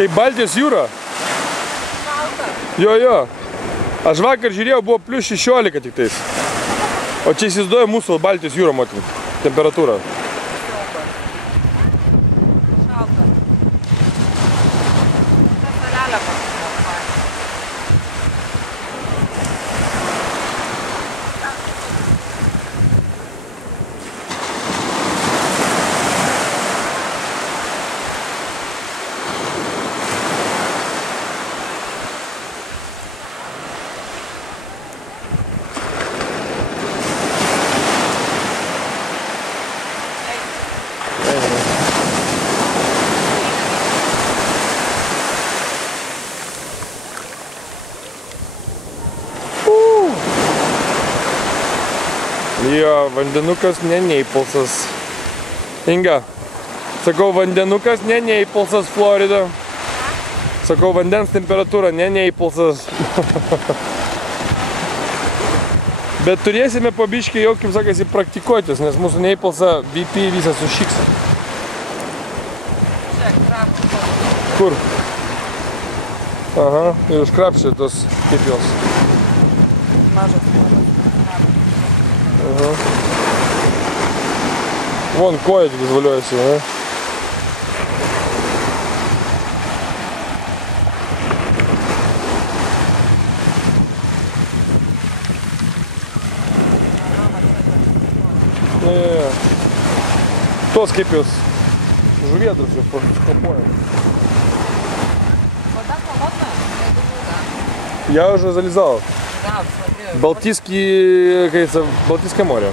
Kaip Baltijos jūra. Jo. Aš vakar žiūrėjau, buvo plius 16 tik tais. O čia įsivaizduoja mūsų Baltijos jūra, motin, temperatūra. Šalta. Ta salelė pasimuoja. Jo, vandenukas ne Neipolsas. Inga, sakau, vandenukas ne Neipolsas, Florida. Sakau, vandens temperatūra ne Neipolsas. Bet turėsime po biškį jau, kaip sakasi, praktikuotis, nes mūsų Neipolsą BP visą sušiks. Čia, krapštas. Kur? Aha, ir užkrapšė tos kaip jos. Mažas. Aha. Von koja tik izvaliuojasi, ne? Ne. Tos kaip jos žuvėdras jau kapoja. Вода холодная? Я думаю, да. Я уже залезал. Да, смотри. Балтийское море.